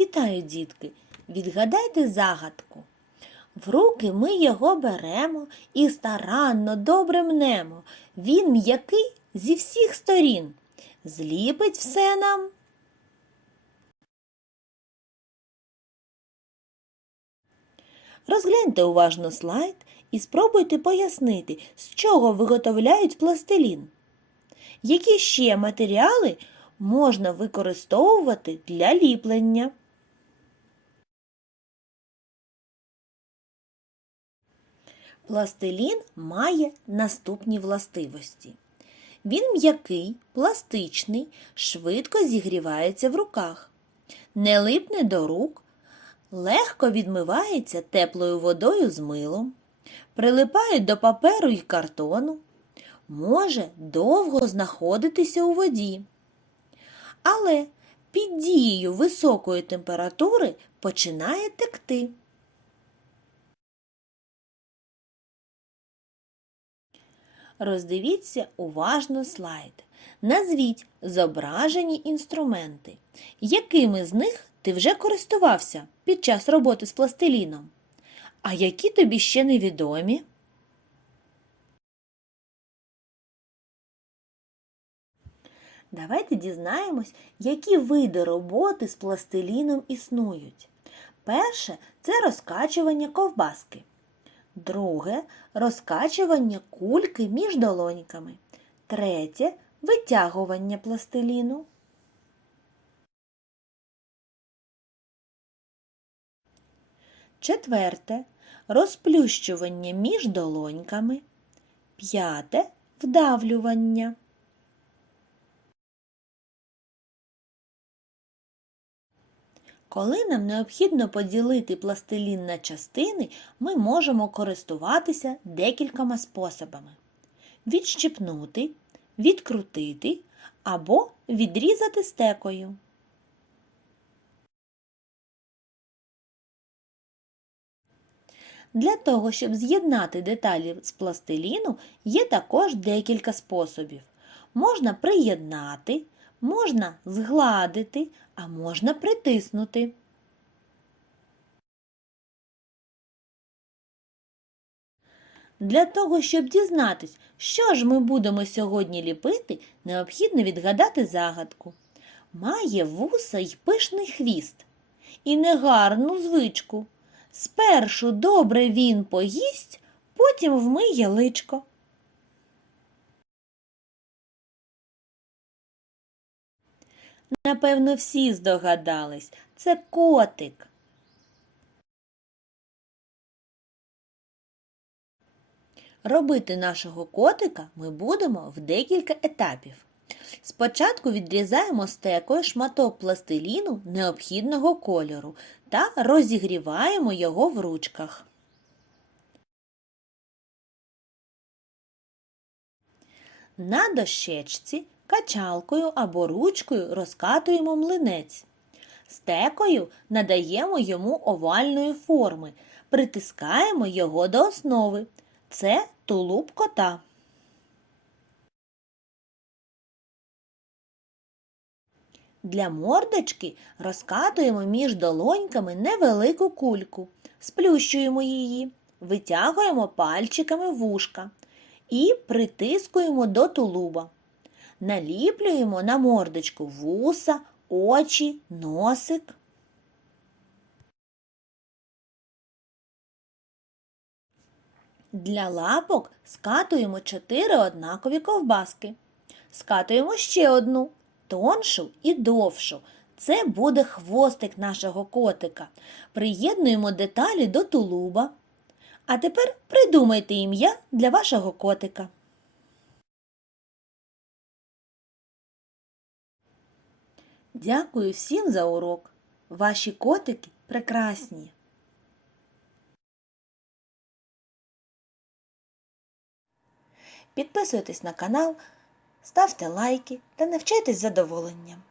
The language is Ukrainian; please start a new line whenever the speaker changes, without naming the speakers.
Вітаю, дітки! Відгадайте загадку. В руки ми його беремо і старанно добре мнемо. Він м'який зі всіх сторін. Зліпить все нам. Розгляньте уважно слайд і спробуйте пояснити, з чого виготовляють пластилін. Які ще матеріали можна використовувати для ліплення? Пластилін має наступні властивості. Він м'який, пластичний, швидко зігрівається в руках, не липне до рук, легко відмивається теплою водою з милом, прилипає до паперу й картону, може довго знаходитися у воді. Але під дією високої температури починає текти. Роздивіться уважно слайд. Назвіть зображені інструменти. Якими з них ти вже користувався під час роботи з пластиліном? А які тобі ще невідомі? Давайте дізнаємось, які види роботи з пластиліном існують. Перше це розкачування ковбаски. Друге розкачування кульки між долоньками. Третє витягування пластиліну. Четверте розплющування між долоньками. П'яте вдавлювання. Коли нам необхідно поділити пластилін на частини, ми можемо користуватися декількома способами: відщипнути, відкрутити або відрізати стекою. Для того, щоб з'єднати деталі з пластиліну, є також декілька способів. Можна приєднати, можна згладити, а можна притиснути. Для того, щоб дізнатись, що ж ми будемо сьогодні ліпити, необхідно відгадати загадку. Має вуса й пишний хвіст, і негарну звичку. Спершу добре він поїсть, потім вмиє личко. Напевно, всі здогадались. Це котик. Робити нашого котика ми будемо в декілька етапів. Спочатку відрізаємо стекою шматок пластиліну необхідного кольору та розігріваємо його в ручках. На дощечці качалкою або ручкою розкатуємо млинець. Стекою надаємо йому овальної форми, притискаємо його до основи. Це тулуб кота. Для мордочки розкатуємо між долоньками невелику кульку, сплющуємо її, витягуємо пальчиками вушка і притискуємо до тулуба. Наліплюємо на мордочку вуса, очі, носик. Для лапок скатуємо чотири однакові ковбаски. Скатуємо ще одну тоншу і довшу. Це буде хвостик нашого котика. Приєднуємо деталі до тулуба. А тепер придумайте ім'я для вашого котика. Дякую всім за урок. Ваші котики прекрасні. Підписуйтесь на канал, ставте лайки та навчайтесь задоволенням.